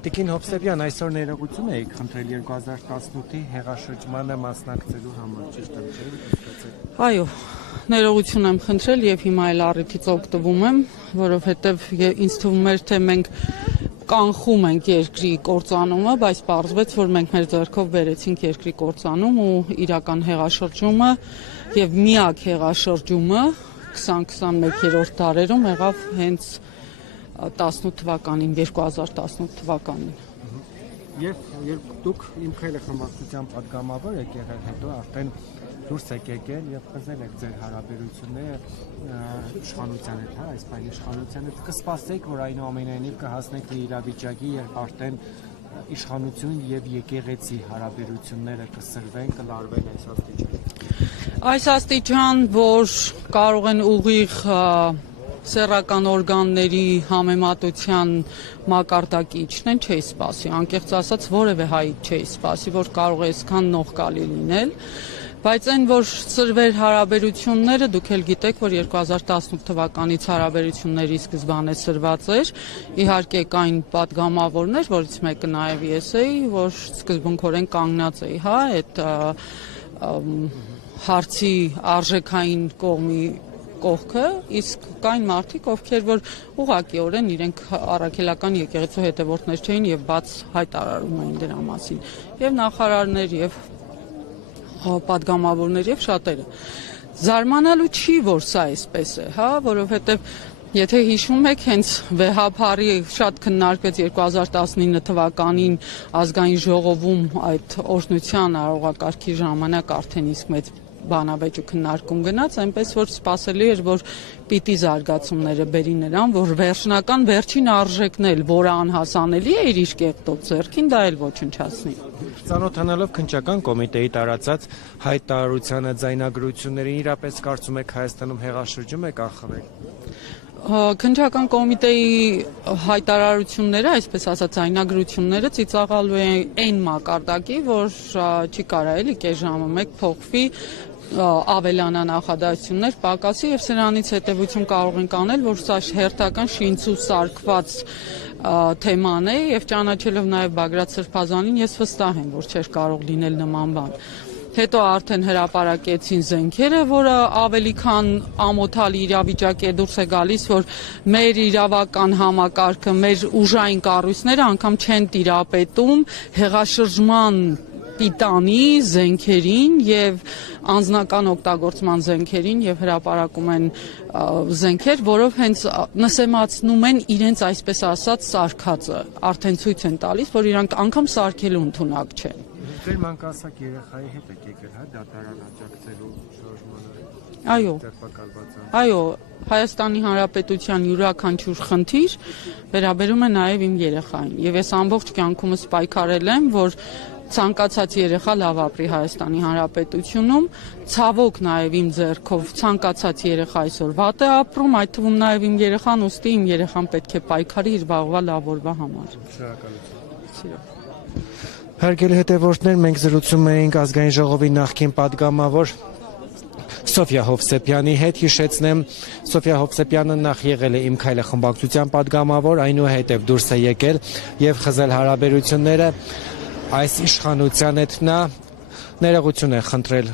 Տիկին Հովսեփյան, այսօր ներողություն եք խնդրել 2018-ի հեղաշրջմանը մասնակցելու համար, ճիշտ եմ չէ՞։ Այո, ներողություն եմ խնդրել եւ հիմա էլ առիթից օգտվում եմ, որովհետեւ ինձ թվում էր, թե մենք կանխում ենք երկրի կործանումը, բայց պարզվեց, որ մենք մեր ձեռքով բերեցինք երկրի կործանում ու իրական հեղաշրջումը եւ միակ հեղաշրջումը 20-21-րդ դարերում եղավ հենց 18 թվականին, 2018 թվականին։ Եվ երբ դուք Իմ քայլը խմբակցության падգամավոր եք եղել, հետո արդեն դուրս եք եկել եւ խզել եք ձեր հարաբերությունները իշխանության հետ, այս բանի իշխանության հետ, կսպասեք, որ այնուամենայնիվ կհասնեք մի իրավիճակի, երբ արդեն իշխանություն եւ եկեղեցի հարաբերությունները կսրվեն, կլարվեն այս աստիճան։ Այս աստիճան, որ կարող են ուղիղ սեռական օրգանների համեմատության մակարդակի իջնեն, չէի սպասի, անկեղծ ասած որևէ հայիտ չէի սպասի, որ կարող է այսքան նողկալի լինել, բայց այն, որ սրվեր հարաբերությունները, դուք էլ գիտեք, որ 2018 թվականից հարաբերությունների սկզբանե սրված էր, իհարկե կային պատգամավորներ, որից մեկը նաև ես էի, որ սկզբունքորեն կանգնած էի, այդ հարցի արժեքային կողմի կողքը, իսկ կային մարդիկ, ովքեր որ ուղղակիորեն իրենք առաքելական եկեղեցու հետևորդներ չէին եւ բաց հայտարարում էին դրա մասին, եւ նախարարներ եւ պատգամավորներ եւ շատերը։ Զարմանալու չի, որ սա այսպես է, որովհետեւ եթե հիշում եք, հենց վեհափարի շատ քննարկվեց 2019 թվականին ազգային ժողովում այդ օրհնության արարողակարգի ժամանակ արդեն իսկ մեծ բանավեճ ու քննարկում գնաց, այնպես որ սպասելի էր, որ պիտի զարգացումները բերի նրան, որ վերջնական վերջին արժեքն էլ, որը անհասանելի է իր կեղտոտ ձեռքին, դա էլ ոչնչացնի։ Ծանոթանալով քննչական կոմիտեի տարածած հայտարարությանը, ձայնագրություններին, իրապես կարծում եք Հայաստանում հեղաշրջում է կանխվել։ Քննչական կոմիտեի հայտարարությունները, այսպես ասած, ձայնագրությունները ծիծաղալու են այն մակարդակի, որ չի կարա էլի կես ժամը մեկ փոխվի, ավելանա նախադասություններ, պակասի եւ սրանից հետեւություն կարող ենք անել, որ սա հերթական շինցու սարքված թեման է եւ ճանաչելով նաեւ Բագրատ Սրբազանին, ես վստահ եմ, որ չէր կարող լինել նման բան։ Հետո արդեն հրապարակեցին զենքերը, որը ավելի քան ամոթալի իրավիճակ է դուրս է գալիս, որ մեր իրավական համակարգը, մեր ուժային կառույցները անգամ չեն տիրապետում հեղաշրջման պիտանի զենքերին եւ անձնական օգտագործման զենքերին եւ հրապարակում են զենքեր, որով հենց նսեմացնում են իրենց այսպես ասած սարքածը, արդեն ցույց են տալիս, որ իրանք անգամ սարքելու ընդունակ չեն։ Ձեր մանկասակ երեխայի հետ եք եկել, դատարան աջակցելու շարժմանը։ Այո, Հայաստանի Հանրապետության յուրաքանչյուր խնդիր վերաբերում է նաև իմ երեխային։ Եվ ես ամբողջ կյանքումս պայքարել եմ, որ ցանկացած երեխա լավ ապրի Հայաստանի Հանրապետությունում, ցավոք նաև իմ ձեռքով ցանկացած երեխա այսօր վատ է ապրում, այդ թվում նաև իմ երեխան, ուստի իմ երեխան պետք է պայքարի իր վաղվա լավ օրվա համար։ Շնորհակալություն։ Հարգելի հետևորդներ, մենք զրուցում էինք ազգային ժողովի նախկին падգամավոր Սոֆիա Հովսեփյանի հետ, հիշեցնեմ, Սոֆիա Հովսեփյանը նախ եղել է Իմ քայլը խմբակցության падգամավոր, այնուհետև դուրս է եկել եւ խզել հարաբերությունները այս իշխանության հետ նա ներողություն է խնդրել